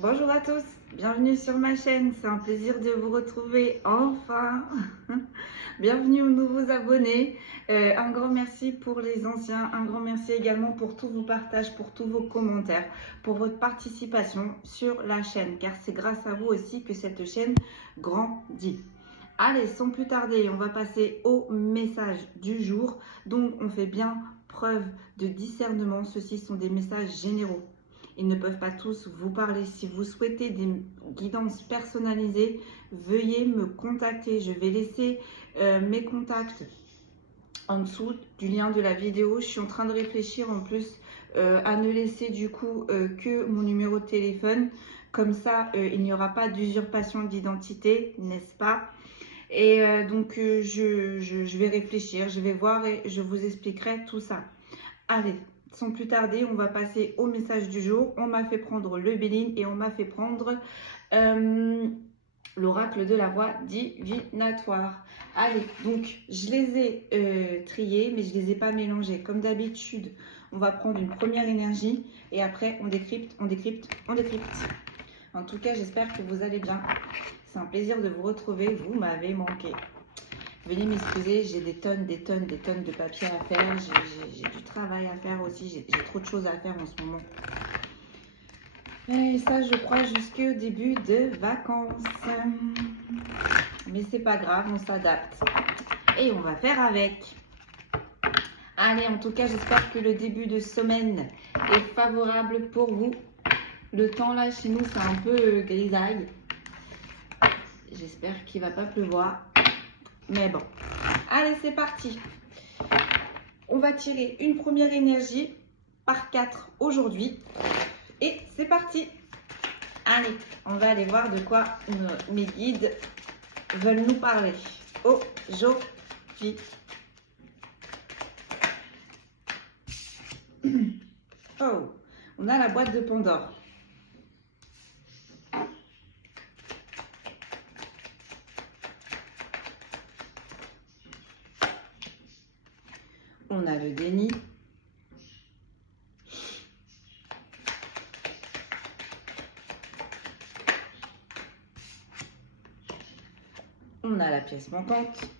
Bonjour à tous, bienvenue sur ma chaîne, c'est un plaisir de vous retrouver enfin. Bienvenue aux nouveaux abonnés, un grand merci pour les anciens, un grand merci également pour tous vos partages, pour tous vos commentaires, pour votre participation sur la chaîne, car c'est grâce à vous aussi que cette chaîne grandit. Allez, sans plus tarder, on va passer au message du jour. Donc, on fait bien preuve de discernement, ceux-ci sont des messages généraux. Ils ne peuvent pas tous vous parler. Si vous souhaitez des guidances personnalisées, veuillez me contacter. Je vais laisser mes contacts en dessous du lien de la vidéo. Je suis en train de réfléchir en plus à ne laisser du coup que mon numéro de téléphone. Comme ça, il n'y aura pas d'usurpation d'identité, n'est-ce pas? Et donc, je vais réfléchir, je vais voir et je vous expliquerai tout ça. Allez, sans plus tarder, on va passer au message du jour. On m'a fait prendre le Béline et on m'a fait prendre l'oracle de la voix divinatoire. Allez, donc je les ai triés, mais je ne les ai pas mélangés. Comme d'habitude, on va prendre une première énergie et après on décrypte, on décrypte, on décrypte. En tout cas, j'espère que vous allez bien. C'est un plaisir de vous retrouver. Vous m'avez manqué. Veuillez m'excuser, j'ai des tonnes de papier à faire. J'ai du travail à faire aussi. J'ai trop de choses à faire en ce moment. Et ça, je crois, jusqu'au début de vacances. Mais c'est pas grave, on s'adapte. Et on va faire avec. Allez, en tout cas, j'espère que le début de semaine est favorable pour vous. Le temps là, chez nous, c'est un peu grisaille. J'espère qu'il ne va pas pleuvoir. Mais bon. Allez, c'est parti. On va tirer une première énergie par 4 aujourd'hui. Et c'est parti. Allez, on va aller voir de quoi mes guides veulent nous parler. Aujourd'hui. Oh, on a la boîte de Pandore. On a le déni. On a la pièce manquante.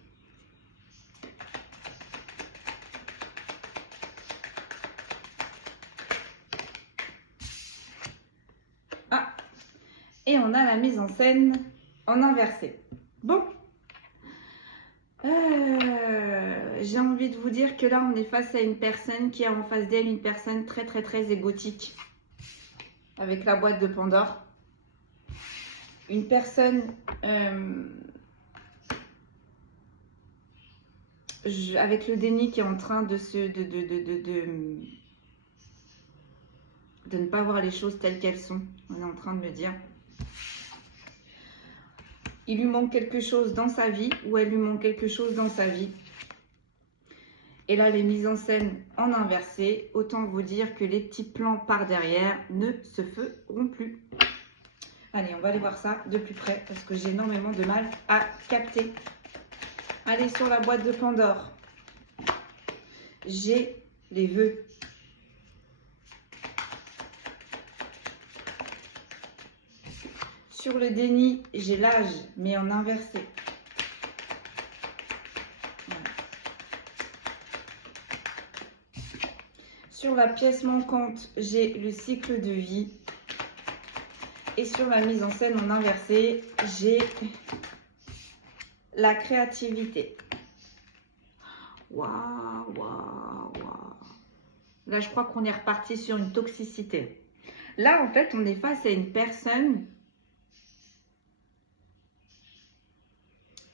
Ah, et on a la mise en scène en inversé. Bon. J'ai envie de vous dire que là, on est face à une personne qui a en face d'elle une personne très égotique. Avec la boîte de Pandore. Une personne avec le déni qui est en train de ne pas voir les choses telles qu'elles sont. On est en train de me dire. Il lui manque quelque chose dans sa vie ou elle lui manque quelque chose dans sa vie. Et là, les mises en scène en inversé, autant vous dire que les petits plans par derrière ne se feront plus. Allez, on va aller voir ça de plus près parce que j'ai énormément de mal à capter. Allez, sur la boîte de Pandore, j'ai les vœux. Sur le déni, j'ai l'âge, mais en inversé. Voilà. Sur la pièce manquante, j'ai le cycle de vie. Et sur la mise en scène en inversé, j'ai la créativité. Waouh. Là, je crois qu'on est reparti sur une toxicité. Là, en fait, on est face à une personne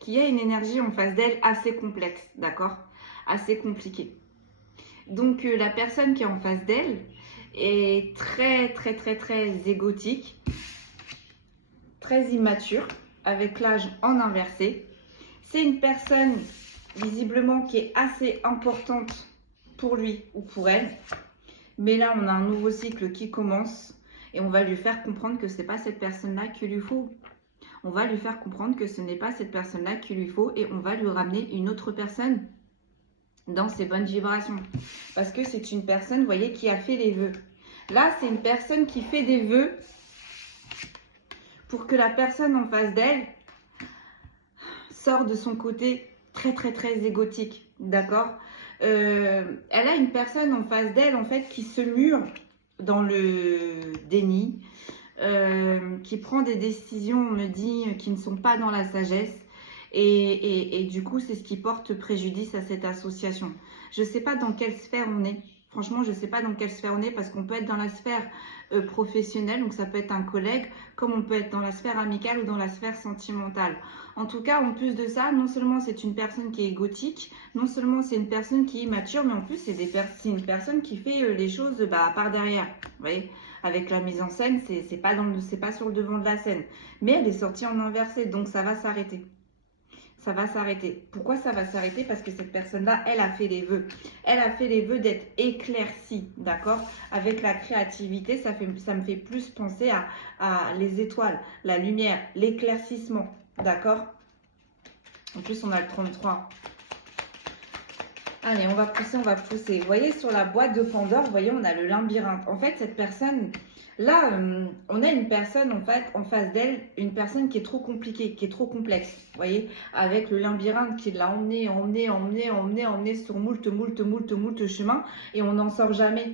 qui a une énergie en face d'elle assez complexe, d'accord? Assez compliquée. Donc, la personne qui est en face d'elle est très égotique, très immature, avec l'âge en inversé. C'est une personne, visiblement, qui est assez importante pour lui ou pour elle. Mais là, on a un nouveau cycle qui commence et on va lui faire comprendre que ce n'est pas cette personne-là qu'il lui faut. On va lui faire comprendre que ce n'est pas cette personne-là qu'il lui faut et on va lui ramener une autre personne dans ses bonnes vibrations. Parce que c'est une personne, vous voyez, qui a fait les vœux. Là, c'est une personne qui fait des vœux pour que la personne en face d'elle sort de son côté très très très égotique, d'accord. Elle a une personne en face d'elle en fait qui se mure dans le déni, qui prend des décisions, on me dit, qui ne sont pas dans la sagesse. Et du coup, c'est ce qui porte préjudice à cette association. Je ne sais pas dans quelle sphère on est. Franchement, je ne sais pas dans quelle sphère on est parce qu'on peut être dans la sphère professionnelle, donc ça peut être un collègue, comme on peut être dans la sphère amicale ou dans la sphère sentimentale. En tout cas, en plus de ça, non seulement c'est une personne qui est égotique, non seulement c'est une personne qui est immature, mais en plus c'est une personne qui fait les choses par derrière. Vous voyez, avec la mise en scène, c'est pas sur le devant de la scène. Mais elle est sortie en inversé, donc ça va s'arrêter. Ça va s'arrêter. Pourquoi ça va s'arrêter? Parce que cette personne-là, elle a fait les vœux. Elle a fait les vœux d'être éclaircie, d'accord? Avec la créativité, ça me fait plus penser à les étoiles, la lumière, l'éclaircissement, d'accord? En plus, on a le 33. Allez, on va pousser, on va pousser. Vous voyez, sur la boîte de Pandore, vous voyez, on a le labyrinthe. En fait, cette personne... Là, on a une personne en fait en face d'elle, une personne qui est trop compliquée, qui est trop complexe, vous voyez, avec le labyrinthe qui l'a emmené sur moult chemins et on n'en sort jamais.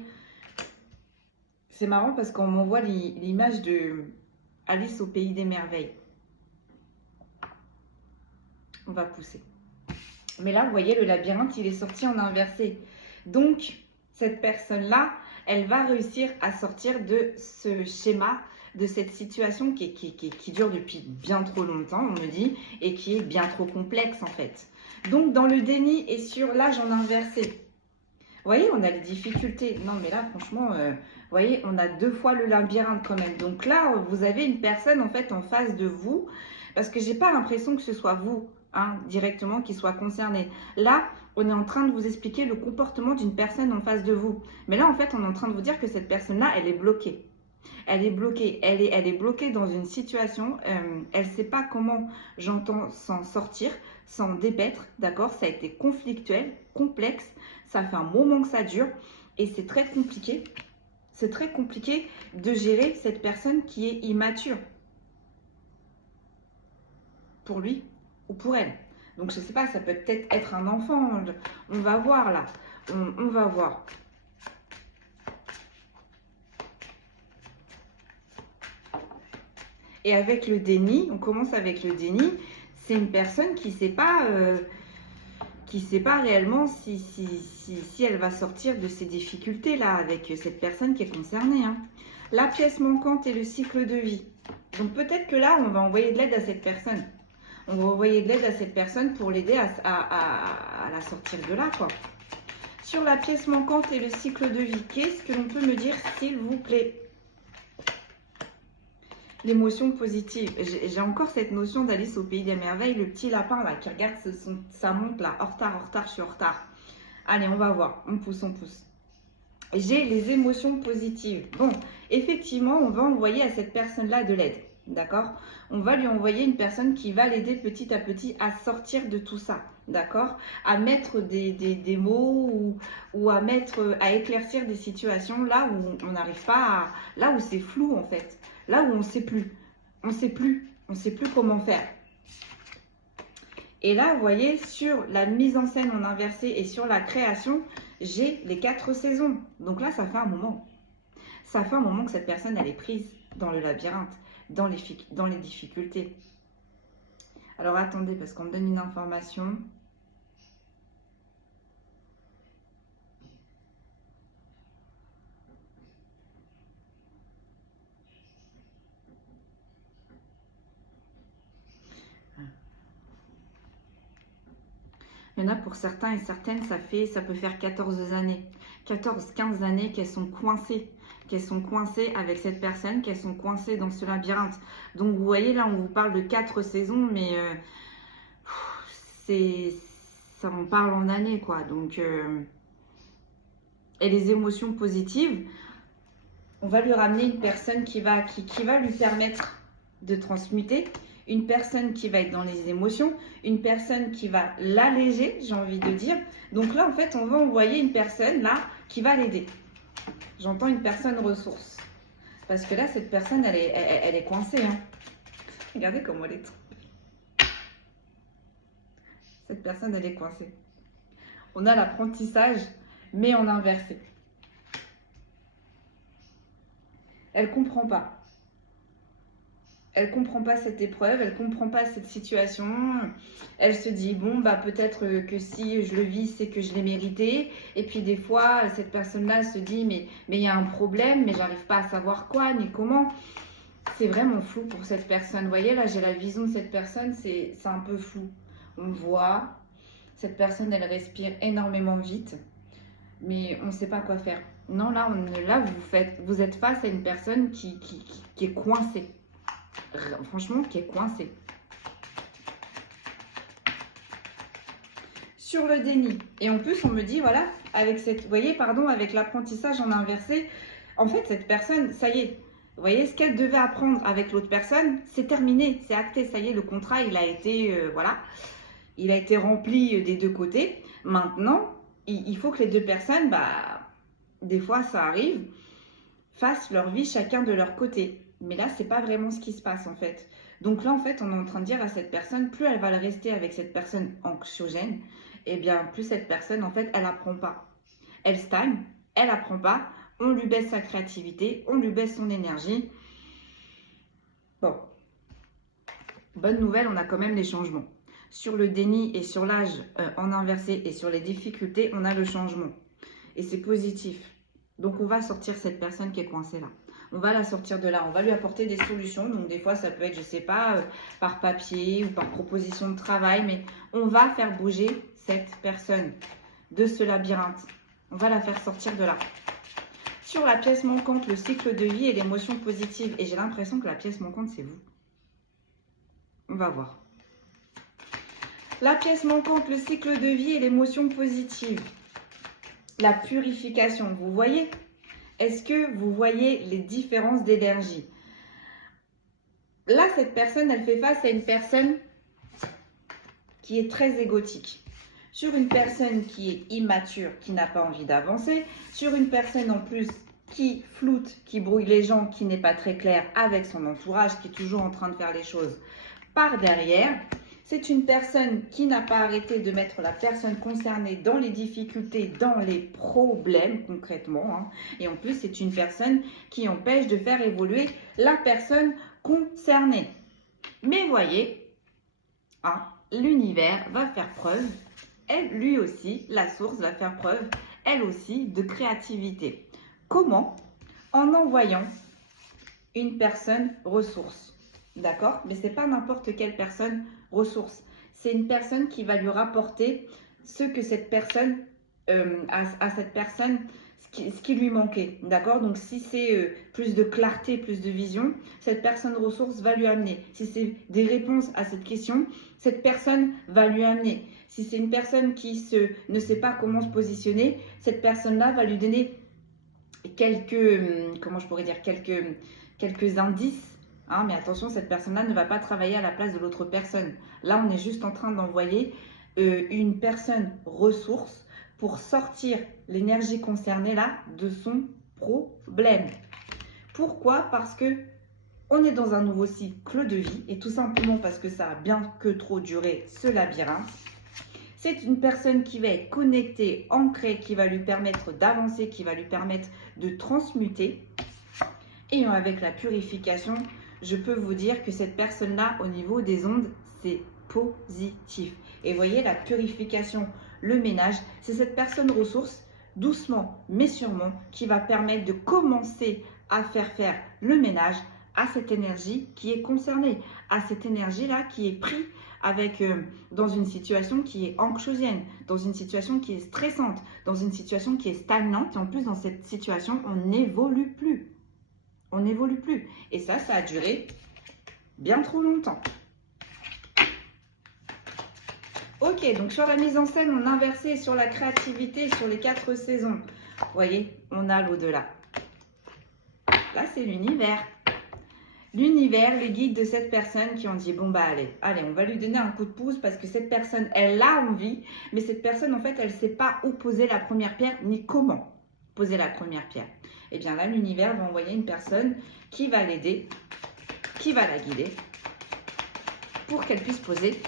C'est marrant parce qu'on m'envoie l'image de Alice au pays des merveilles. On va pousser. Mais là, vous voyez, le labyrinthe, il est sorti en inversé. Donc, cette personne-là, elle va réussir à sortir de ce schéma, de cette situation qui dure depuis bien trop longtemps, on me dit, et qui est bien trop complexe en fait. Donc dans le déni et sur l'âge en inversé, vous voyez, on a les difficultés. Non mais là franchement, vous voyez, on a 2 fois le labyrinthe quand même. Donc là, vous avez une personne en fait en face de vous, parce que j'ai pas l'impression que ce soit vous, directement qui soit concerné. Là, on est en train de vous expliquer le comportement d'une personne en face de vous. Mais là, en fait, on est en train de vous dire que cette personne-là, elle est bloquée. Elle est bloquée. Elle est bloquée dans une situation. Elle ne sait pas comment, j'entends, s'en sortir, s'en dépaître. D'accord? Ça a été conflictuel, complexe. Ça fait un moment que ça dure. Et c'est très compliqué. C'est très compliqué de gérer cette personne qui est immature. Pour lui ou pour elle. Donc, je ne sais pas, ça peut peut-être être un enfant. On va voir là. On va voir. Et avec le déni, on commence avec le déni. C'est une personne qui ne sait pas, réellement si elle va sortir de ces difficultés-là avec cette personne qui est concernée. La pièce manquante et le cycle de vie. Donc, peut-être que là, on va envoyer de l'aide à cette personne. On va envoyer de l'aide à cette personne pour l'aider à la sortir de là, quoi. Sur la pièce manquante et le cycle de vie, qu'est-ce que l'on peut me dire, s'il vous plaît? L'émotion positive. J'ai encore cette notion d'Alice au pays des merveilles, le petit lapin là qui regarde sa montre là, en retard, je suis en retard. Allez, on va voir, on pousse. J'ai les émotions positives. Bon, effectivement, on va envoyer à cette personne-là de l'aide. D'accord? On va lui envoyer une personne qui va l'aider petit à petit à sortir de tout ça. D'accord? À mettre des mots ou à éclaircir des situations là où on n'arrive pas à... Là où c'est flou en fait. Là où on ne sait plus. On ne sait plus comment faire. Et là, vous voyez, sur la mise en scène en inversé et sur la création, j'ai les 4 saisons. Donc là, ça fait un moment. Ça fait un moment que cette personne, elle est prise dans le labyrinthe. Dans les difficultés. Alors attendez, parce qu'on me donne une information. Il y en a pour certains et certaines, ça peut faire 14 années, 14-15 années qu'elles sont coincées. Avec cette personne, qu'elles sont coincées dans ce labyrinthe. Donc vous voyez là, on vous parle de 4 saisons, mais ça en parle en années quoi. Donc et les émotions positives, on va lui ramener une personne qui va lui permettre de transmuter, une personne qui va être dans les émotions, une personne qui va l'alléger, j'ai envie de dire. Donc là en fait, on va envoyer une personne là qui va l'aider. J'entends une personne ressource. Parce que là, cette personne, elle est coincée. Regardez comment elle est tombée. Cette personne, elle est coincée. On a l'apprentissage, mais en inversé. Elle comprend pas. Elle comprend pas cette épreuve, elle comprend pas cette situation. Elle se dit, bon, bah peut-être que si je le vis, c'est que je l'ai mérité. Et puis des fois, cette personne-là se dit, mais il y a un problème, mais j'arrive pas à savoir quoi, ni comment. C'est vraiment flou pour cette personne. Vous voyez, là, j'ai la vision de cette personne, c'est un peu flou. On voit, cette personne, elle respire énormément vite, mais on ne sait pas quoi faire. Non, là, vous êtes face à une personne qui est coincée. Franchement, qui est coincée. Sur le déni. Et en plus, on me dit, voilà, avec cette, vous voyez, pardon, avec l'apprentissage en inversé, en fait, cette personne, ça y est, vous voyez, ce qu'elle devait apprendre avec l'autre personne, c'est terminé, c'est acté, ça y est, le contrat, il a été, voilà, il a été rempli des deux côtés. Maintenant, il faut que les deux personnes, bah, des fois, ça arrive, fassent leur vie chacun de leur côté. Mais là, c'est pas vraiment ce qui se passe en fait. Donc là, en fait, on est en train de dire à cette personne, plus elle va rester avec cette personne anxiogène, et bien plus cette personne, en fait, elle apprend pas. Elle stagne, elle apprend pas, on lui baisse sa créativité, on lui baisse son énergie. Bon, bonne nouvelle, on a quand même les changements. Sur le déni et sur l'âge en inversé et sur les difficultés, on a le changement. Et c'est positif. Donc, on va sortir cette personne qui est coincée là. On va la sortir de là, on va lui apporter des solutions. Donc, des fois, ça peut être, je ne sais pas, par papier ou par proposition de travail, mais on va faire bouger cette personne de ce labyrinthe. On va la faire sortir de là. Sur la pièce manquante, le cycle de vie et l'émotion positive. Et j'ai l'impression que la pièce manquante, c'est vous. On va voir. La pièce manquante, le cycle de vie et l'émotion positive. La purification, vous voyez ? Est-ce que vous voyez les différences d'énergie? Là, cette personne, elle fait face à une personne qui est très égotique. Sur une personne qui est immature, qui n'a pas envie d'avancer. Sur une personne en plus qui floute, qui brouille les gens, qui n'est pas très claire avec son entourage, qui est toujours en train de faire les choses par derrière. C'est une personne qui n'a pas arrêté de mettre la personne concernée dans les difficultés, dans les problèmes concrètement. Hein. Et en plus, c'est une personne qui empêche de faire évoluer la personne concernée. Mais voyez, hein, l'univers va faire preuve, lui aussi, la source va faire preuve, elle aussi, de créativité. Comment? En envoyant une personne ressource. D'accord? Mais ce n'est pas n'importe quelle personne ressource. C'est une personne qui va lui rapporter ce que cette personne, à cette personne, ce qui lui manquait. D'accord? Donc, si c'est plus de clarté, plus de vision, cette personne ressource va lui amener. Si c'est des réponses à cette question, cette personne va lui amener. Si c'est une personne qui ne sait pas comment se positionner, cette personne-là va lui donner quelques, comment je pourrais dire, quelques indices. Hein, mais attention, cette personne-là ne va pas travailler à la place de l'autre personne. Là, on est juste en train d'envoyer une personne ressource pour sortir l'énergie concernée là de son problème. Pourquoi? Parce que on est dans un nouveau cycle de vie et tout simplement parce que ça a bien que trop duré ce labyrinthe. C'est une personne qui va être connectée, ancrée, qui va lui permettre d'avancer, qui va lui permettre de transmuter. Et avec la purification, je peux vous dire que cette personne-là, au niveau des ondes, c'est positif. Et voyez, la purification, le ménage, c'est cette personne ressource, doucement mais sûrement, qui va permettre de commencer à faire le ménage à cette énergie qui est concernée, à cette énergie-là qui est prise avec, dans une situation qui est anxiogène, dans une situation qui est stressante, dans une situation qui est stagnante. Et en plus, dans cette situation, on n'évolue plus. On n'évolue plus. Et ça a duré bien trop longtemps. Ok, donc sur la mise en scène, on inversé sur la créativité, sur les 4 saisons. Vous voyez, on a l'au-delà. Là, c'est l'univers. L'univers, les guides de cette personne qui ont dit, bon bah allez, on va lui donner un coup de pouce parce que cette personne, elle a envie, mais cette personne, en fait, elle ne sait pas où poser la première pierre, ni comment poser la première pierre. Et bien là, l'univers va envoyer une personne qui va l'aider, qui va la guider pour qu'elle puisse poser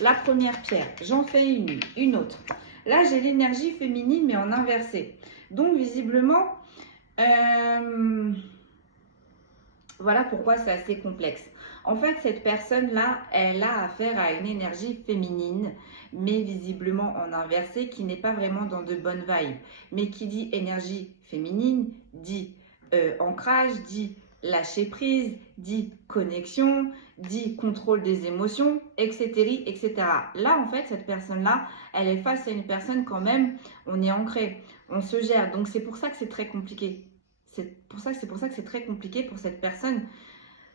la première pierre. J'en fais une autre. Là, j'ai l'énergie féminine, mais en inversé. Donc, visiblement, voilà pourquoi c'est assez complexe. En fait, cette personne-là, elle a affaire à une énergie féminine, mais visiblement en inversé, qui n'est pas vraiment dans de bonnes vibes. Mais qui dit énergie féminine, dit ancrage, dit lâcher prise, dit connexion, dit contrôle des émotions, etc., etc. Là, en fait, cette personne-là, elle est face à une personne quand même, on est ancré, on se gère. Donc, c'est pour ça que c'est très compliqué. C'est pour ça que c'est très compliqué pour cette personne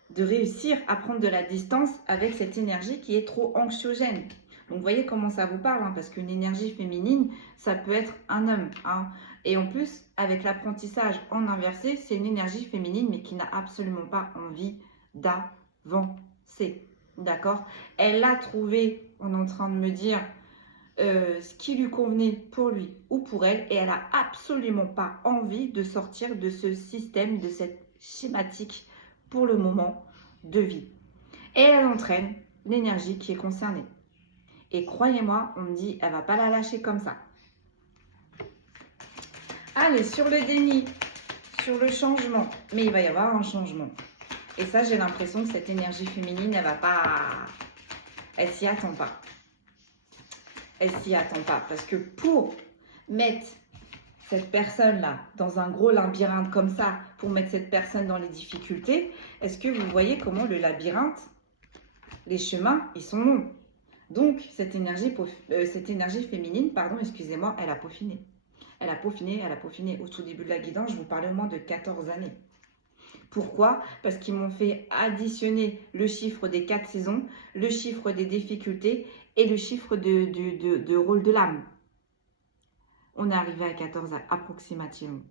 de réussir à prendre de la distance avec cette énergie qui est trop anxiogène. Donc, vous voyez comment ça vous parle, hein, parce qu'une énergie féminine, ça peut être un homme. Hein. Et en plus, avec l'apprentissage en inversé, c'est une énergie féminine, mais qui n'a absolument pas envie d'avancer. D'accord? Elle a trouvé, on est en train de me dire, ce qui lui convenait pour lui ou pour elle, et elle n'a absolument pas envie de sortir de ce système, de cette schématique pour le moment de vie. Et elle entraîne l'énergie qui est concernée. Et croyez-moi, on me dit, elle ne va pas la lâcher comme ça. Allez, sur le déni, sur le changement. Mais il va y avoir un changement. Et ça, j'ai l'impression que cette énergie féminine, elle va pas... Elle s'y attend pas. Elle s'y attend pas. Parce que pour mettre cette personne-là dans un gros labyrinthe comme ça, pour mettre cette personne dans les difficultés, est-ce que vous voyez comment le labyrinthe, les chemins, ils sont longs. Donc, cette énergie féminine, pardon, excusez-moi, elle a peaufiné. Elle a peaufiné, elle a peaufiné. Au tout début de la guidance, je vous parlais au moins de 14 années. Pourquoi? Parce qu'ils m'ont fait additionner le chiffre des 4 saisons, le chiffre des difficultés et le chiffre de rôle de l'âme. On est arrivé à 14 approximativement.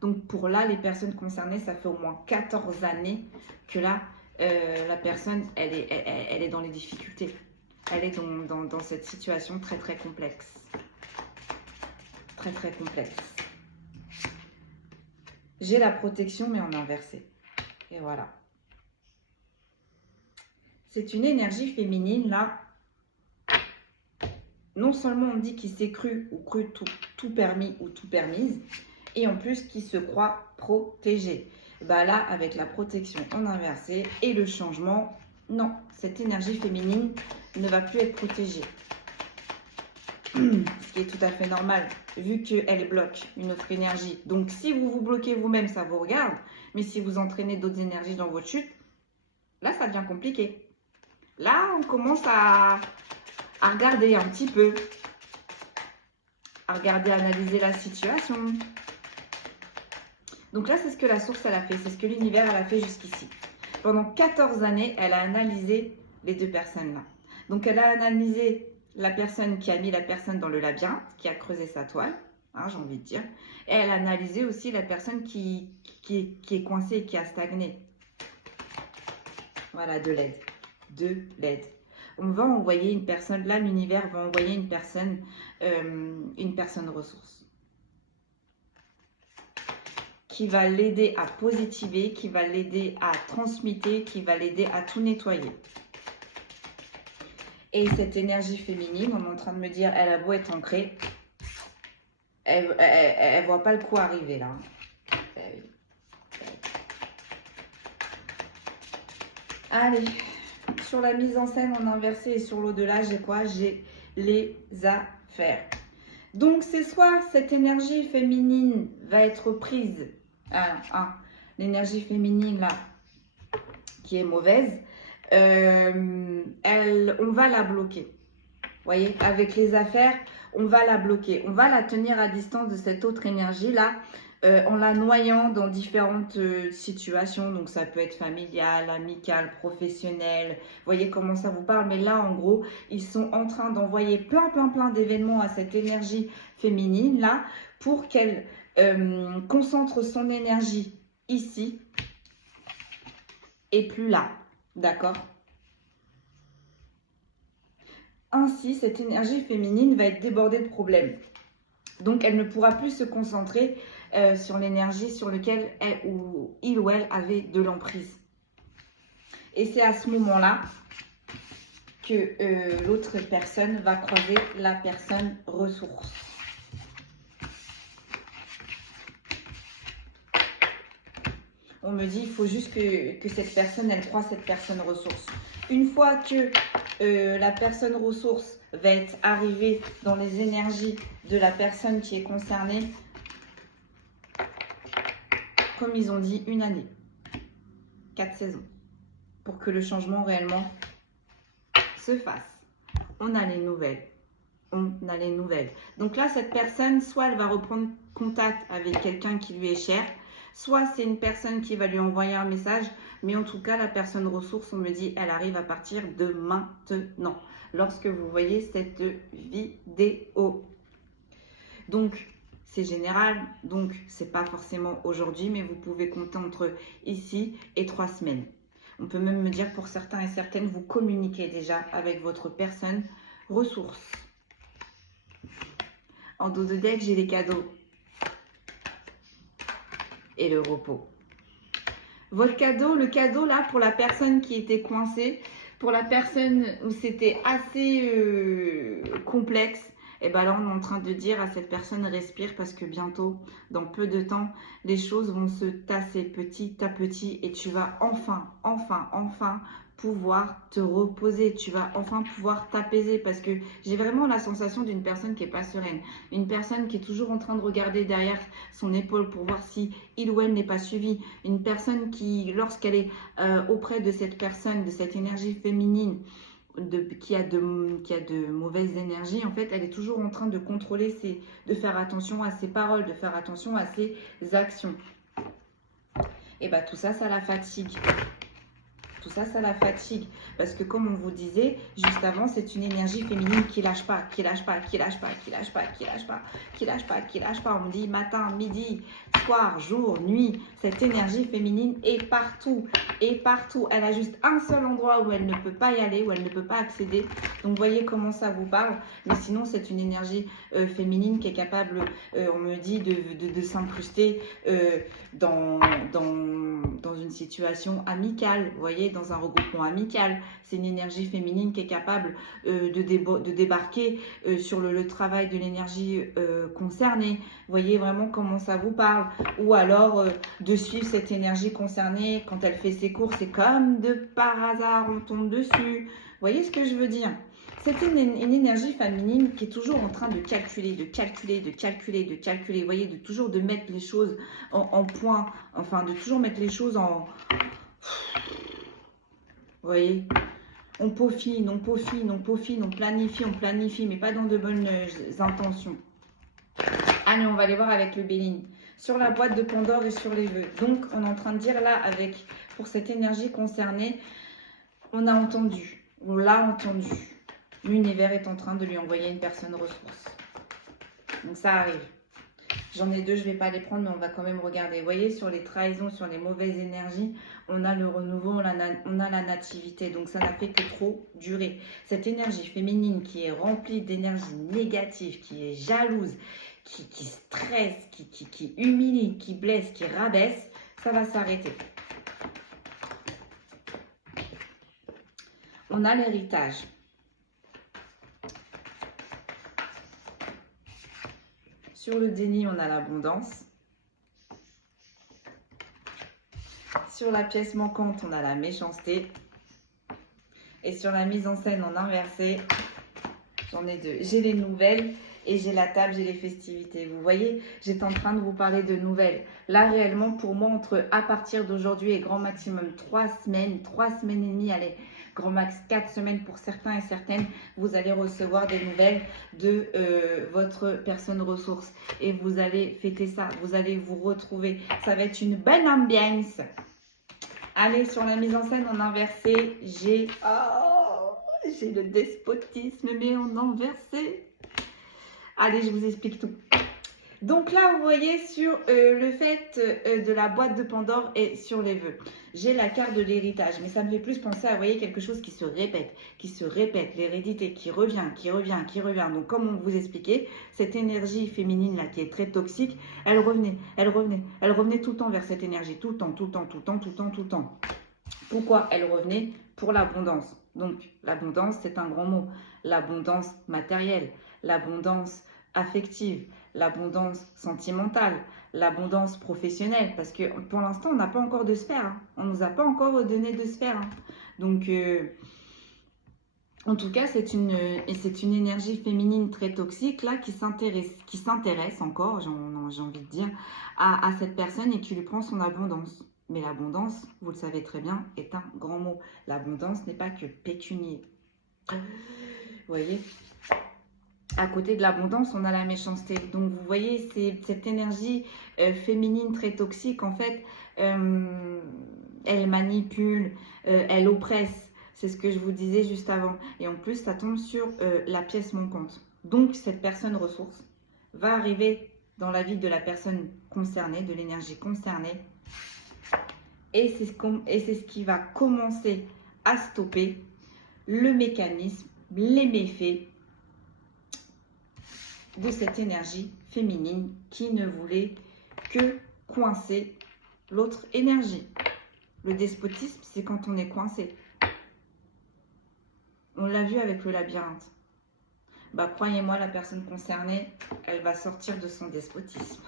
Donc, pour là, les personnes concernées, ça fait au moins 14 années que là, la personne, elle est dans les difficultés. Elle est dans cette situation très, très complexe. Très, très complexe. J'ai la protection, mais en inversé. Et voilà. C'est une énergie féminine, là. Non seulement on dit qu'il s'est cru ou cru tout permis ou tout permise, et en plus qu'il se croit protégé. Bah là, avec la protection en inversé et le changement, non, cette énergie féminine ne va plus être protégée. Ce qui est tout à fait normal, vu qu'elle bloque une autre énergie. Donc, si vous vous bloquez vous-même, ça vous regarde. Mais si vous entraînez d'autres énergies dans votre chute, là, ça devient compliqué. Là, on commence à regarder un petit peu. À regarder, analyser la situation. Donc là, c'est ce que la source, elle a fait. C'est ce que l'univers, elle a fait jusqu'ici. Pendant 14 années, elle a analysé les deux personnes-là. Donc, elle a analysé la personne qui a mis la personne dans le labyrinthe, qui a creusé sa toile, hein, j'ai envie de dire. Et elle a analysé aussi la personne qui est coincée et qui a stagné. Voilà, de l'aide. De l'aide. On va envoyer une personne, là l'univers va envoyer une personne ressource. Qui va l'aider à positiver, qui va l'aider à transmuter, qui va l'aider à tout nettoyer. Et cette énergie féminine, on est en train de me dire, elle a beau être ancrée, elle voit pas le coup arriver là. Allez, sur la mise en scène en inversé et sur l'au-delà, j'ai quoi? J'ai les affaires. Donc, c'est soit cette énergie féminine va être prise, l'énergie féminine là, qui est mauvaise, on va la bloquer. Vous voyez, avec les affaires, on va la bloquer. On va la tenir à distance de cette autre énergie-là, en la noyant dans différentes situations. Donc, ça peut être familial, amical, professionnel. Vous voyez comment ça vous parle. Mais là, en gros, ils sont en train d'envoyer plein d'événements à cette énergie féminine-là pour qu'elle concentre son énergie ici et plus là. D'accord? Ainsi, cette énergie féminine va être débordée de problèmes. Donc, elle ne pourra plus se concentrer sur l'énergie sur laquelle il ou elle avait de l'emprise. Et c'est à ce moment-là que l'autre personne va croiser la personne ressource. On me dit, il faut juste que cette personne, elle croise cette personne ressource. Une fois que la personne ressource va être arrivée dans les énergies de la personne qui est concernée, comme ils ont dit, 1 année, 4 saisons, pour que le changement réellement se fasse. On a les nouvelles. On a les nouvelles. Donc là, cette personne, soit elle va reprendre contact avec quelqu'un qui lui est cher, soit c'est une personne qui va lui envoyer un message, mais en tout cas, la personne ressource, on me dit, elle arrive à partir de maintenant, lorsque vous voyez cette vidéo. Donc, c'est général, donc c'est pas forcément aujourd'hui, mais vous pouvez compter entre ici et 3 semaines. On peut même me dire pour certains et certaines, vous communiquez déjà avec votre personne ressource. En dos de deck, j'ai les cadeaux et le repos. Votre cadeau, le cadeau là pour la personne qui était coincée, pour la personne où c'était assez complexe, et bien là on est en train de dire à cette personne respire parce que bientôt, dans peu de temps, les choses vont se tasser petit à petit et tu vas enfin pouvoir te reposer, tu vas enfin pouvoir t'apaiser parce que j'ai vraiment la sensation d'une personne qui n'est pas sereine, une personne qui est toujours en train de regarder derrière son épaule pour voir si il ou elle n'est pas suivi, une personne qui, lorsqu'elle est auprès de cette personne, de cette énergie féminine, qui a de mauvaises énergies, en fait, elle est toujours en train de contrôler, de faire attention à ses paroles, de faire attention à ses actions. Et bien tout ça, ça la fatigue. Tout ça, ça la fatigue. Parce que comme on vous disait, juste avant, c'est une énergie féminine qui lâche pas, qui lâche pas, qui lâche pas, qui lâche pas, qui lâche pas, qui lâche pas, qui lâche pas. On me dit matin, midi, soir, jour, nuit. Cette énergie féminine est partout. Et partout. Elle a juste un seul endroit où elle ne peut pas y aller, où elle ne peut pas accéder. Donc, voyez comment ça vous parle. Mais sinon, c'est une énergie féminine qui est capable, on me dit, de s'incruster dans une situation amicale, vous voyez, dans un regroupement amical. C'est une énergie féminine qui est capable de débarquer sur le travail de l'énergie concernée. Vous voyez vraiment comment ça vous parle. Ou alors de suivre cette énergie concernée quand elle fait ses courses et comme de par hasard on tombe dessus. Vous voyez ce que je veux dire? C'est une énergie féminine qui est toujours en train de calculer, de calculer, de calculer, de calculer. Vous voyez, de toujours de mettre les choses en point, enfin de toujours mettre les choses en... Vous voyez, on peaufine, on peaufine, on peaufine, on planifie, mais pas dans de bonnes intentions. Allez, on va aller voir avec le Béline. Sur la boîte de Pandore et sur les vœux. Donc, on est en train de dire là, pour cette énergie concernée, on a entendu, on l'a entendu. L'univers est en train de lui envoyer une personne ressource. Donc, ça arrive. J'en ai 2, je ne vais pas les prendre, mais on va quand même regarder. Vous voyez, sur les trahisons, sur les mauvaises énergies, on a le renouveau, on a la nativité. Donc, ça n'a fait que trop durer. Cette énergie féminine qui est remplie d'énergie négative, qui est jalouse, qui stresse, qui humilie, qui blesse, qui rabaisse, ça va s'arrêter. On a l'héritage. Sur le déni, on a l'abondance. Sur la pièce manquante, on a la méchanceté. Et sur la mise en scène en inversé, j'en ai 2. J'ai les nouvelles et j'ai la table, j'ai les festivités. Vous voyez, j'étais en train de vous parler de nouvelles. Là, réellement, pour moi, à partir d'aujourd'hui et grand maximum 3 semaines, 3 semaines et demie, allez, grand max 4 semaines pour certains et certaines, vous allez recevoir des nouvelles de votre personne ressource. Et vous allez fêter ça, vous allez vous retrouver. Ça va être une bonne ambiance. Allez, sur la mise en scène en inversé, j'ai le despotisme, mais en inversé. Allez, je vous explique tout. Donc là, vous voyez sur le fait de la boîte de Pandore et sur les vœux. J'ai la carte de l'héritage, mais ça me fait plus penser à, vous voyez, quelque chose qui se répète, l'hérédité qui revient, qui revient, qui revient. Donc comme on vous expliquait, cette énergie féminine là qui est très toxique, elle revenait tout le temps vers cette énergie, tout le temps, tout le temps, tout le temps, tout le temps, tout le temps. Pourquoi elle revenait? pour l'abondance. Donc, l'abondance, c'est un grand mot. L'abondance matérielle, l'abondance affective, l'abondance sentimentale, l'abondance professionnelle. Parce que pour l'instant, on n'a pas encore de sphère. Hein. On ne nous a pas encore donné de sphère. Hein. Donc, en tout cas, c'est une énergie féminine très toxique là qui s'intéresse encore, j'ai envie de dire, à cette personne et qui lui prend son abondance. Mais l'abondance, vous le savez très bien, est un grand mot. L'abondance n'est pas que pécunier. Vous voyez, à côté de l'abondance, on a la méchanceté. Donc, vous voyez, c'est cette énergie féminine très toxique, en fait, elle manipule, elle oppresse. C'est ce que je vous disais juste avant. Et en plus, ça tombe sur la pièce manquante. Donc, cette personne ressource va arriver dans la vie de la personne concernée, de l'énergie concernée. Et c'est ce qui va commencer à stopper le mécanisme, les méfaits de cette énergie féminine qui ne voulait que coincer l'autre énergie. Le despotisme, c'est quand on est coincé. On l'a vu avec le labyrinthe. Bah, croyez-moi, la personne concernée, elle va sortir de son despotisme.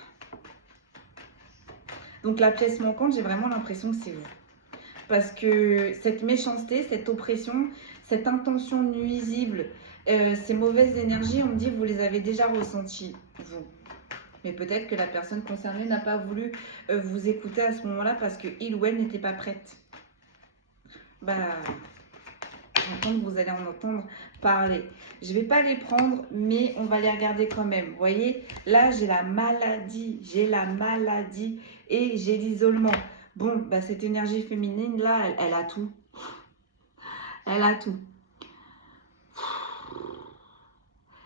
Donc la pièce manquante, j'ai vraiment l'impression que c'est vous. Parce que cette méchanceté, cette oppression, cette intention nuisible, ces mauvaises énergies, on me dit que vous les avez déjà ressenties, vous. Mais peut-être que la personne concernée n'a pas voulu vous écouter à ce moment-là parce qu'il ou elle n'était pas prête. Bah, j'entends que vous allez en entendre parler. Je ne vais pas les prendre, mais on va les regarder quand même. Vous voyez, là, j'ai la maladie et j'ai l'isolement. Bon, bah, cette énergie féminine, là, elle a tout. Elle a tout.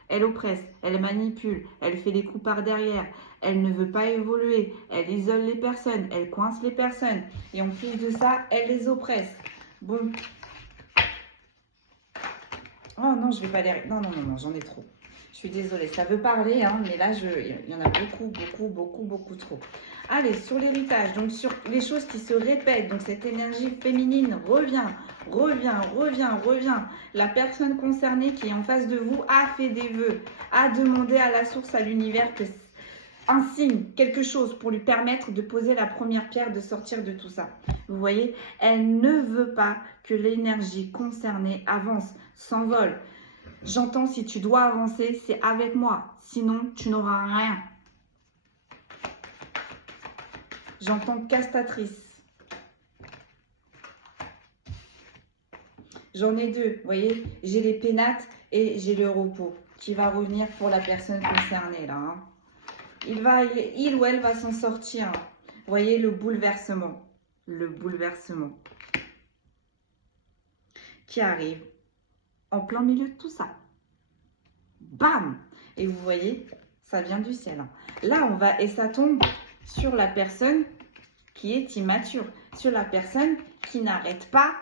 Elle oppresse, elle manipule, elle fait des coups par derrière, elle ne veut pas évoluer, elle isole les personnes, elle coince les personnes. Et en plus de ça, elle les oppresse. Bon. Oh non, je vais pas les... Non, j'en ai trop. Je suis désolée, ça veut parler, hein, mais là, il y en a beaucoup trop. Allez, sur l'héritage, donc sur les choses qui se répètent, donc cette énergie féminine revient. La personne concernée qui est en face de vous a fait des vœux, a demandé à la source, à l'univers, un signe, quelque chose pour lui permettre de poser la première pierre, de sortir de tout ça. Vous voyez, elle ne veut pas que l'énergie concernée avance, s'envole. J'entends, si tu dois avancer, c'est avec moi, sinon tu n'auras rien. J'entends castatrice. J'en ai deux, vous voyez, j'ai les pénates et j'ai le repos qui va revenir pour la personne concernée là. Hein. Il ou elle va s'en sortir. Vous voyez le bouleversement qui arrive en plein milieu de tout ça. Bam! Et vous voyez, ça vient du ciel. Hein. Là, et ça tombe sur la personne qui est immature, sur la personne qui n'arrête pas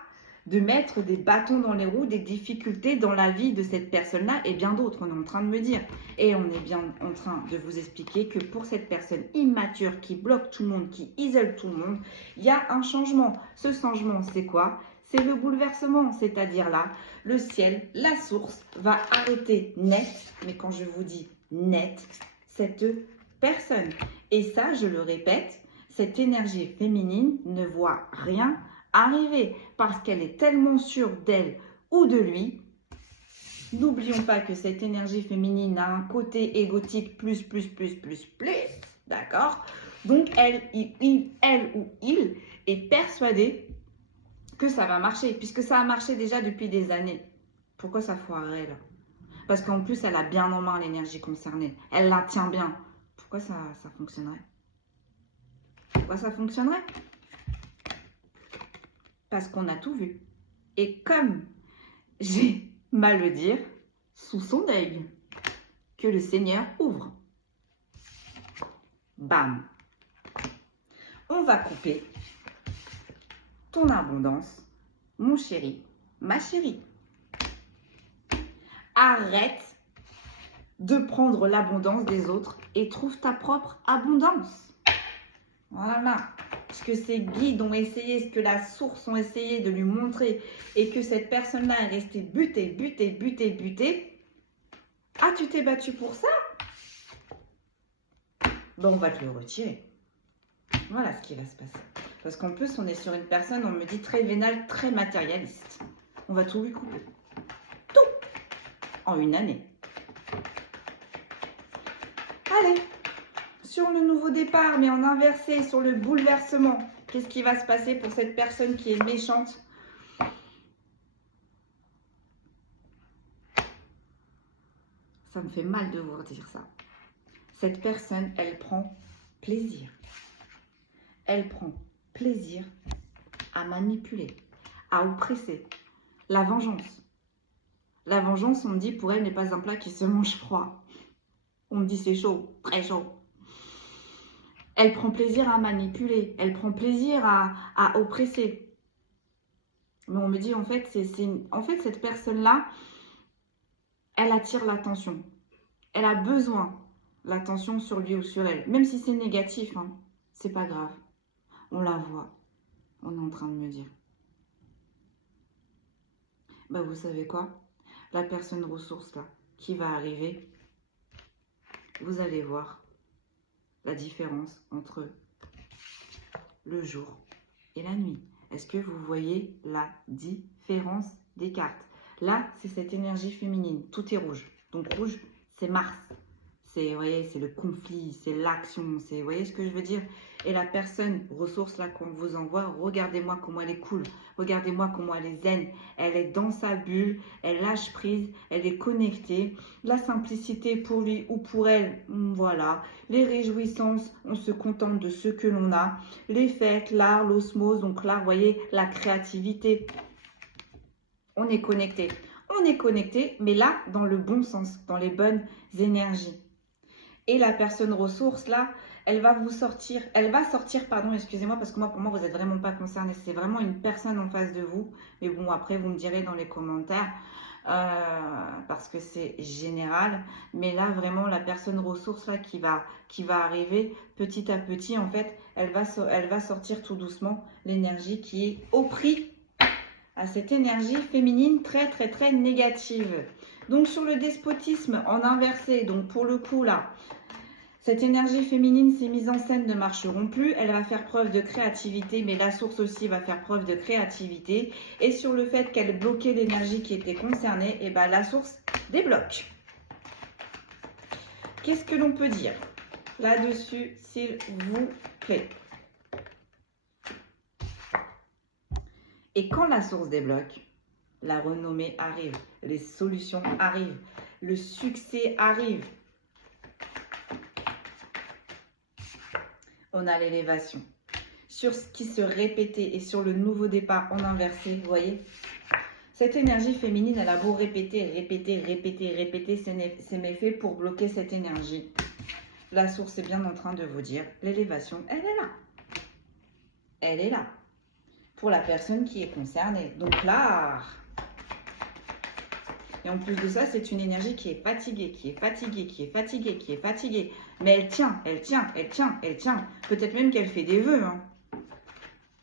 de mettre des bâtons dans les roues, des difficultés dans la vie de cette personne-là et bien d'autres, on est en train de me dire. Et on est bien en train de vous expliquer que pour cette personne immature qui bloque tout le monde, qui isole tout le monde, il y a un changement. Ce changement, c'est quoi? C'est le bouleversement, c'est-à-dire là, le ciel, la source va arrêter net, mais quand je vous dis net, cette personne. Et ça, je le répète, cette énergie féminine ne voit rien arriver parce qu'elle est tellement sûre d'elle ou de lui. N'oublions pas que cette énergie féminine a un côté égotique plus, d'accord? Donc, elle ou il est persuadé que ça va marcher, puisque ça a marché déjà depuis des années. Pourquoi ça foirerait là? Parce qu'en plus, elle a bien en main l'énergie concernée. Elle la tient bien. Pourquoi ça fonctionnerait? Pourquoi ça fonctionnerait? Parce qu'on a tout vu. Et comme j'ai mal le dire, sous son œil, que le Seigneur ouvre. Bam! On va couper ton abondance, mon chéri, ma chérie. Arrête de prendre l'abondance des autres et trouve ta propre abondance. Voilà. ce que ses guides ont essayé, ce que la source ont essayé de lui montrer, et que cette personne-là est restée butée. Ah, tu t'es battu pour ça? Ben, on va te le retirer. Voilà ce qui va se passer. Parce qu'en plus, on est sur une personne, on me dit, très vénale, très matérialiste. On va tout lui couper. Tout. En une année. Allez. Sur le nouveau départ, mais en inversé, sur le bouleversement, qu'est-ce qui va se passer pour cette personne qui est méchante? Ça me fait mal de vous dire ça. Cette personne, elle prend plaisir. Elle prend plaisir à manipuler, à oppresser. La vengeance. La vengeance, on me dit, pour elle, n'est pas un plat qui se mange froid. On me dit, c'est chaud, très chaud. Elle prend plaisir à manipuler. Elle prend plaisir à oppresser. Mais on me dit, en fait, cette personne-là, elle attire l'attention. Elle a besoin de l'attention sur lui ou sur elle. Même si c'est négatif, hein, c'est pas grave. On la voit. On est en train de me dire. Bah, vous savez quoi? La personne ressource, là, qui va arriver, vous allez voir la différence entre le jour et la nuit. Est-ce que vous voyez la différence des cartes? Là, c'est cette énergie féminine. Tout est rouge. Donc rouge, c'est Mars. C'est, vous voyez, c'est le conflit, c'est l'action. Vous voyez ce que je veux dire? Et la personne ressource là qu'on vous envoie, regardez-moi comment elle est cool. Regardez-moi comment elle est zen. Elle est dans sa bulle, elle lâche prise, elle est connectée. La simplicité pour lui ou pour elle, voilà. Les réjouissances, on se contente de ce que l'on a. Les fêtes, l'art, l'osmose, donc là, vous voyez, la créativité. On est connecté. On est connecté, mais là, dans le bon sens, dans les bonnes énergies. Et la personne ressource, là, elle va sortir, pardon, excusez-moi, parce que moi, pour moi, vous n'êtes vraiment pas concerné. C'est vraiment une personne en face de vous. Mais bon, après, vous me direz dans les commentaires, parce que c'est général. Mais là, vraiment, la personne ressource, là, qui va arriver, petit à petit, en fait, elle va sortir tout doucement l'énergie qui est au prix à cette énergie féminine très, très, très négative. Donc, sur le despotisme en inversé, donc pour le coup, là, cette énergie féminine, ces mises en scène ne marcheront plus. Elle va faire preuve de créativité, mais la source aussi va faire preuve de créativité. Et sur le fait qu'elle bloquait l'énergie qui était concernée, et ben la source débloque. Qu'est-ce que l'on peut dire là-dessus, s'il vous plaît? Et quand la source débloque, la renommée arrive, les solutions arrivent, le succès arrive. On a l'élévation. Sur ce qui se répétait et sur le nouveau départ en inversé, vous voyez, cette énergie féminine, elle a beau répéter, ses méfaits pour bloquer cette énergie. La source est bien en train de vous dire, l'élévation, elle est là. Elle est là. Pour la personne qui est concernée. Donc là, et en plus de ça, c'est une énergie qui est fatiguée, Mais elle tient. Peut-être même qu'elle fait des vœux. Hein.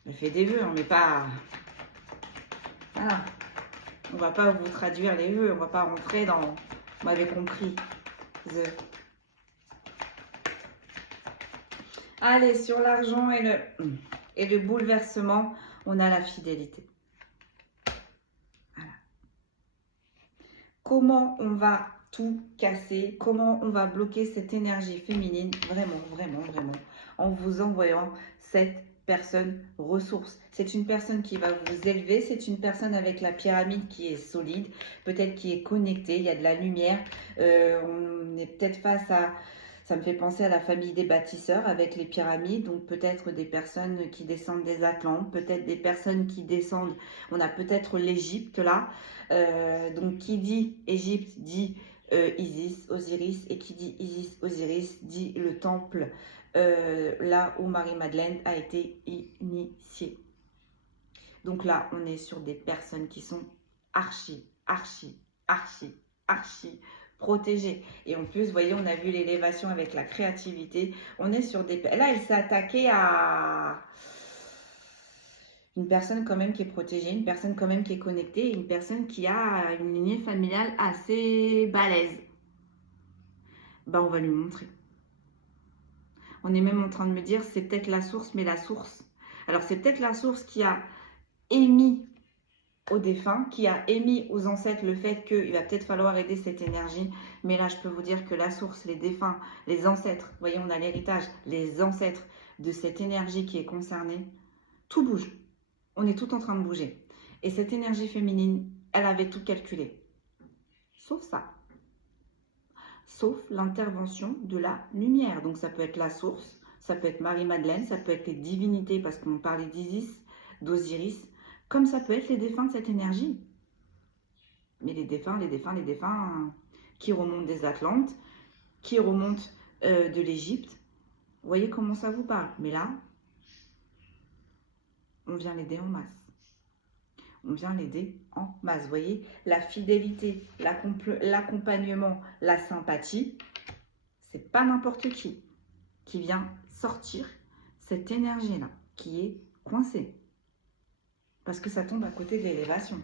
Elle fait des vœux, hein, mais pas... Voilà. On va pas vous traduire les vœux, on va pas rentrer dans... Vous m'avez compris. Allez, sur l'argent et le bouleversement, on a la fidélité. Voilà. Comment on va tout casser? Comment on va bloquer cette énergie féminine? Vraiment, en vous envoyant cette personne ressource. C'est une personne qui va vous élever. C'est une personne avec la pyramide qui est solide, peut-être qui est connectée. Il y a de la lumière. On est peut-être face à... Ça me fait penser à la famille des bâtisseurs avec les pyramides, donc peut-être des personnes qui descendent des Atlantes, peut-être des personnes qui descendent, on a peut-être l'Égypte là, donc qui dit Égypte dit Isis, Osiris, et qui dit Isis, Osiris dit le temple là où Marie-Madeleine a été initiée. Donc là, on est sur des personnes qui sont archi protégée. Et en plus, vous voyez, on a vu l'élévation avec la créativité. On est sur des... Là, elle s'est attaquée à Une personne quand même qui est protégée, une personne quand même qui est connectée, une personne qui a une lignée familiale assez balèze. Ben, on va lui montrer. On est même en train de me dire, c'est peut-être la source, mais la source. Alors, c'est peut-être la source qui a émis aux défunts, qui a émis aux ancêtres le fait qu'il va peut-être falloir aider cette énergie. Mais là, je peux vous dire que la source, les défunts, les ancêtres, vous voyez, on a l'héritage, les ancêtres de cette énergie qui est concernée, tout bouge. On est tout en train de bouger. Et cette énergie féminine, elle avait tout calculé. Sauf ça. Sauf l'intervention de la lumière. Donc ça peut être la source, ça peut être Marie-Madeleine, ça peut être les divinités, parce qu'on parlait d'Isis, d'Osiris, comme ça peut être les défunts de cette énergie. Mais les défunts qui remontent des Atlantes, qui remontent de l'Égypte. Vous voyez comment ça vous parle. Mais là, on vient l'aider en masse. On vient l'aider en masse. Vous voyez, la fidélité, l'accompagnement, la sympathie, c'est pas n'importe qui vient sortir cette énergie-là, qui est coincée. Parce que ça tombe à côté de l'élévation.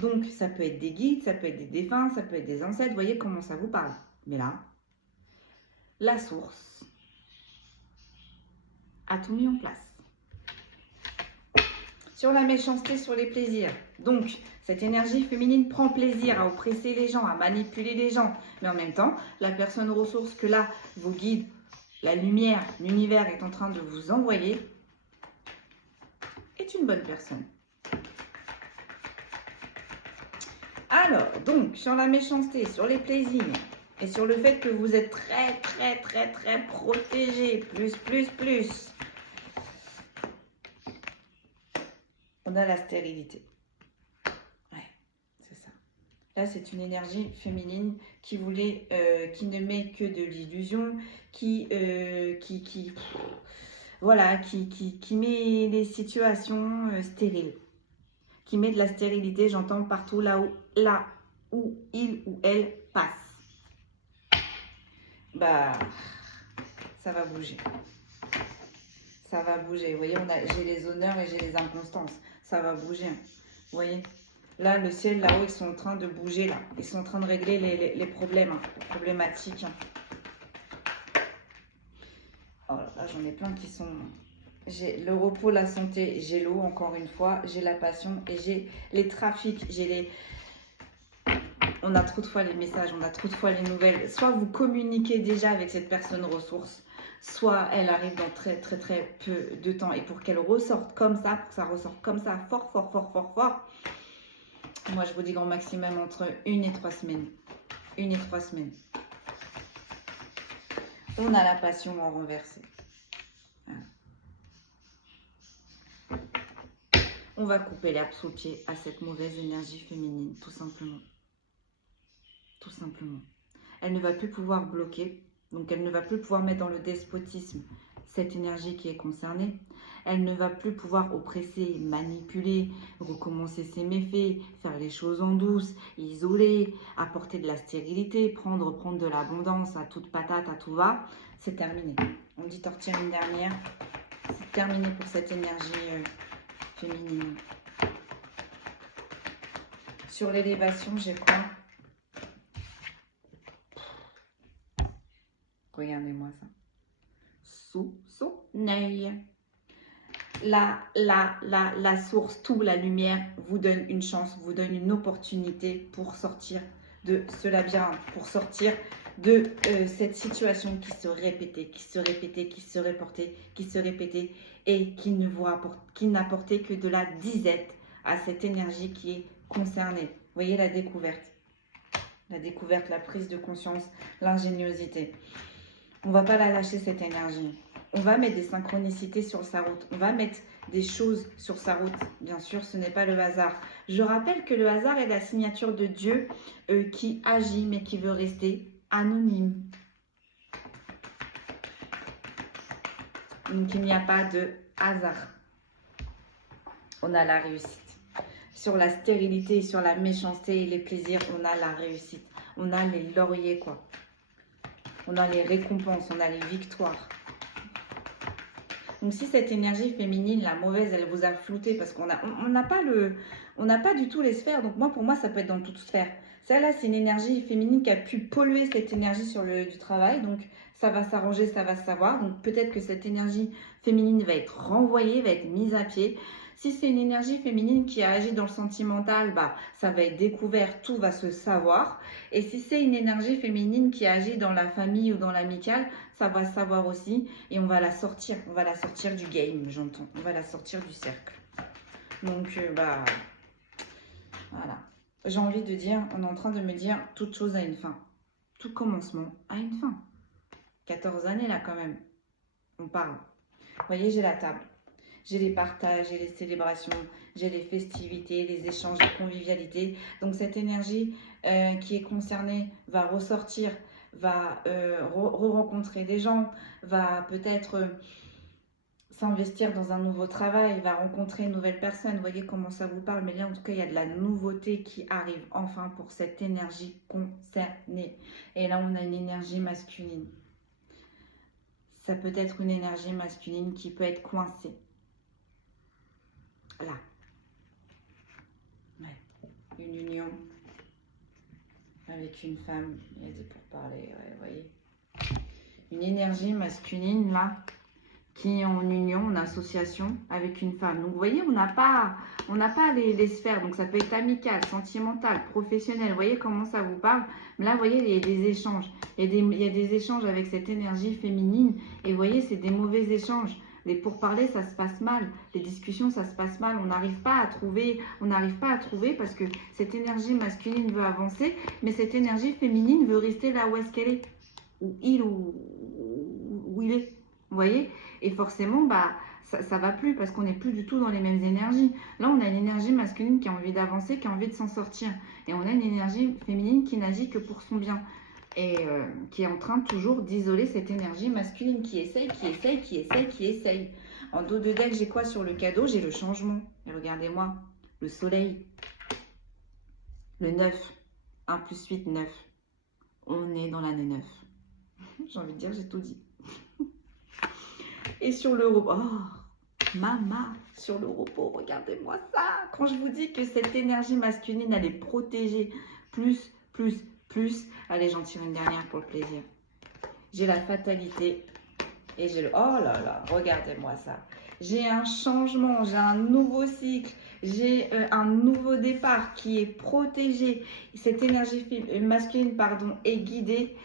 Donc, ça peut être des guides, ça peut être des défunts, ça peut être des ancêtres. Vous voyez comment ça vous parle. Mais là, la source a tout mis en place. Sur la méchanceté, sur les plaisirs. Donc, cette énergie féminine prend plaisir à oppresser les gens, à manipuler les gens. Mais en même temps, la personne ressource que là, vos guides, la lumière, l'univers est en train de vous envoyer, est une bonne personne. Alors, donc, sur la méchanceté, sur les plaisirs, et sur le fait que vous êtes très protégé, plus. On a la stérilité. Ouais, c'est ça. Là, c'est une énergie féminine qui voulait, qui ne met que de l'illusion, qui met les situations stériles, qui met de la stérilité. J'entends partout là où il ou elle passe. Bah, ça va bouger. Ça va bouger. Vous voyez, j'ai les honneurs et j'ai les inconstances. Ça va bouger. Vous voyez, là, le ciel, là-haut, ils sont en train de bouger, là. Ils sont en train de régler les problèmes, les problématiques. Oh là, j'en ai plein qui sont... J'ai le repos, la santé, j'ai l'eau, encore une fois. J'ai la passion et j'ai les trafics. On a trop de fois les messages, on a trop de fois les nouvelles. Soit vous communiquez déjà avec cette personne ressource, soit elle arrive dans très peu de temps. Et pour qu'elle ressorte comme ça, pour que ça ressorte comme ça, fort, moi je vous dis grand maximum entre 1 et 3 semaines. 1 et 3 semaines. On a la passion en renversé. Voilà. On va couper l'herbe sous le pied à cette mauvaise énergie féminine, tout simplement. Tout simplement. Elle ne va plus pouvoir bloquer. Donc, elle ne va plus pouvoir mettre dans le despotisme cette énergie qui est concernée. Elle ne va plus pouvoir oppresser, manipuler, recommencer ses méfaits, faire les choses en douce, isoler, apporter de la stérilité, prendre de l'abondance à toute patate, à tout va. C'est terminé. On dit tortiller une dernière. C'est terminé pour cette énergie féminine. Sur l'élévation, j'ai quoi ? Regardez-moi ça. Sous son œil. La source, tout, la lumière vous donne une chance, vous donne une opportunité pour sortir de ce labyrinthe, pour sortir de cette situation qui se répétait et qui n'apportait que de la disette à cette énergie qui est concernée. Vous voyez la découverte, la prise de conscience, l'ingéniosité. On ne va pas la lâcher, cette énergie. On va mettre des synchronicités sur sa route. On va mettre des choses sur sa route. Bien sûr, ce n'est pas le hasard. Je rappelle que le hasard est la signature de Dieu qui agit, mais qui veut rester anonyme. Donc, il n'y a pas de hasard. On a la réussite. Sur la stérilité, sur la méchanceté et les plaisirs, on a la réussite. On a les lauriers, quoi. On a les récompenses, on a les victoires. Donc si cette énergie féminine, la mauvaise, elle vous a flouté parce qu'on n'a pas du tout les sphères. Donc pour moi, ça peut être dans toute sphère. Celle-là, c'est une énergie féminine qui a pu polluer cette énergie sur du travail. Donc ça va s'arranger, ça va se savoir. Donc peut-être que cette énergie féminine va être renvoyée, va être mise à pied. Si c'est une énergie féminine qui agit dans le sentimental, ça va être découvert, tout va se savoir. Et si c'est une énergie féminine qui agit dans la famille ou dans l'amical, ça va se savoir aussi. Et on va la sortir du game, j'entends. On va la sortir du cercle. Donc, voilà. J'ai envie de dire, on est en train de me dire, toute chose a une fin. Tout commencement a une fin. 14 années là quand même. On parle. Vous voyez, j'ai la table. J'ai les partages, j'ai les célébrations, j'ai les festivités, les échanges, les convivialités. Donc cette énergie qui est concernée va ressortir, va rencontrer des gens, va peut-être s'investir dans un nouveau travail, va rencontrer une nouvelle personne. Vous voyez comment ça vous parle. Mais là, en tout cas, il y a de la nouveauté qui arrive enfin pour cette énergie concernée. Et là, on a une énergie masculine. Ça peut être une énergie masculine qui peut être coincée. Là. Ouais. Une union avec une femme. Il y a des pourparlers, ouais, vous voyez. Une énergie masculine, là, qui est en union, en association avec une femme. Donc, vous voyez, on n'a pas les sphères. Donc, ça peut être amical, sentimental, professionnel. Vous voyez comment ça vous parle? Mais là, vous voyez, il y a des échanges. Il y a des échanges avec cette énergie féminine. Et vous voyez, c'est des mauvais échanges. Les pourparlers, ça se passe mal. Les discussions, ça se passe mal. On n'arrive pas à trouver parce que cette énergie masculine veut avancer, mais cette énergie féminine veut rester là où est-ce qu'elle est. Où il est. Vous voyez? Et forcément, ça va plus parce qu'on n'est plus du tout dans les mêmes énergies. Là, on a une énergie masculine qui a envie d'avancer, qui a envie de s'en sortir. Et on a une énergie féminine qui n'agit que pour son bien. Et qui est en train toujours d'isoler cette énergie masculine qui essaye. En dos de deck, j'ai quoi sur le cadeau? J'ai le changement. Et regardez-moi, le soleil, le 9, 1 plus 8, 9. On est dans l'année 9. J'ai envie de dire, j'ai tout dit. Et sur le repos, sur le repos, regardez-moi ça. Quand je vous dis que cette énergie masculine, elle est protégée, plus. Allez, j'en tire une dernière pour le plaisir. J'ai la fatalité et j'ai le... Oh là là, regardez-moi ça. J'ai un changement, j'ai un nouveau cycle, j'ai un nouveau départ qui est protégé. Cette énergie masculine, est guidée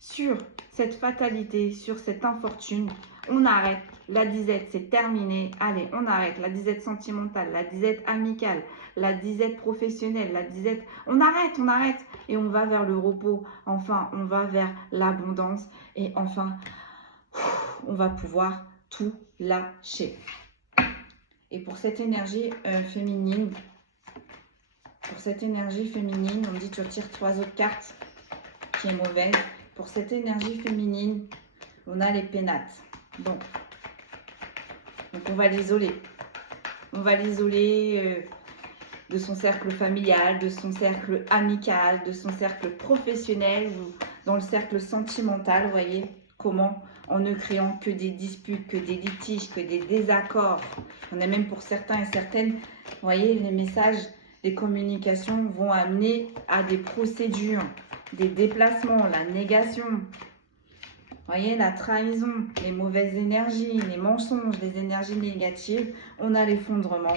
sur cette fatalité, sur cette infortune. On arrête. La disette, c'est terminé. Allez, on arrête. La disette sentimentale, la disette amicale, la disette professionnelle, la disette... On arrête. Et on va vers le repos. Enfin, on va vers l'abondance. Et enfin, on va pouvoir tout lâcher. Et pour cette énergie féminine, on me dit tu retires 3 autres cartes qui est mauvaise. Pour cette énergie féminine, on a les pénates. Bon. Donc on va l'isoler. On va l'isoler de son cercle familial, de son cercle amical, de son cercle professionnel ou dans le cercle sentimental. Vous voyez comment, en ne créant que des disputes, que des litiges, que des désaccords. On a même pour certains et certaines, vous voyez, les messages, les communications vont amener à des procédures, des déplacements, la négation. Vous voyez, la trahison, les mauvaises énergies, les mensonges, les énergies négatives. On a l'effondrement.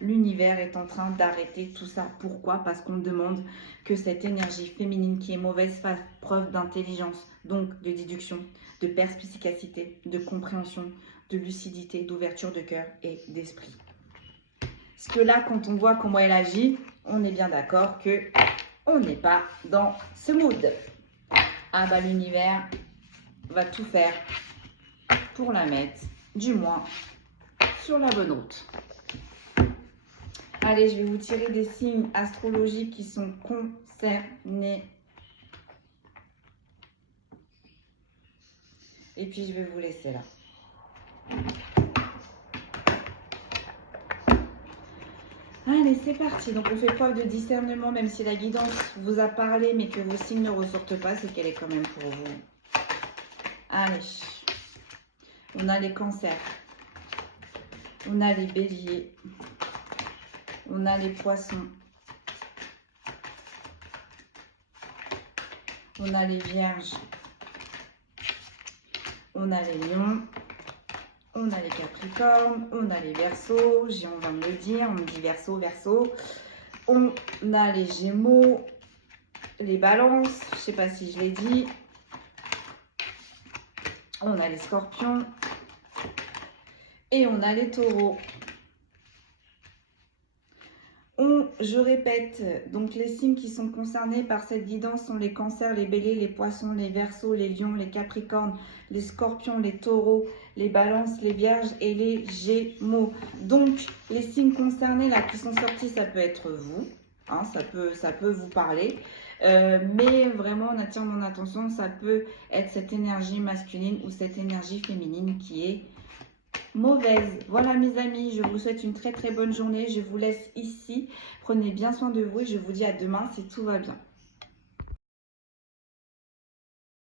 L'univers est en train d'arrêter tout ça. Pourquoi? Parce qu'on demande que cette énergie féminine qui est mauvaise fasse preuve d'intelligence, donc de déduction, de perspicacité, de compréhension, de lucidité, d'ouverture de cœur et d'esprit. Parce que là, quand on voit comment elle agit, on est bien d'accord que on n'est pas dans ce mood. Ah bah l'univers va tout faire pour la mettre, du moins, sur la bonne route. Allez, je vais vous tirer des signes astrologiques qui sont concernés. Et puis je vais vous laisser là. Allez, c'est parti. Donc, on fait preuve de discernement, même si la guidance vous a parlé, mais que vos signes ne ressortent pas, c'est qu'elle est quand même pour vous. Allez. On a les cancers. On a les béliers. On a les poissons. On a les vierges. On a les lions. On a les capricornes. On a les verseaux. On va me le dire. On me dit verseau, verseau. On a les gémeaux. Les balances. Je ne sais pas si je l'ai dit. On a les scorpions. Et on a les taureaux. Je répète, donc les signes qui sont concernés par cette guidance sont les cancers, les béliers, les poissons, les verseaux, les lions, les capricornes, les scorpions, les taureaux, les balances, les vierges et les gémeaux. Donc les signes concernés là qui sont sortis, ça peut être vous, hein, ça peut vous parler. Mais vraiment on attire mon attention, ça peut être cette énergie masculine ou cette énergie féminine qui est mauvaise. Voilà mes amis, je vous souhaite une très très bonne journée. Je vous laisse ici. Prenez bien soin de vous et je vous dis à demain si tout va bien.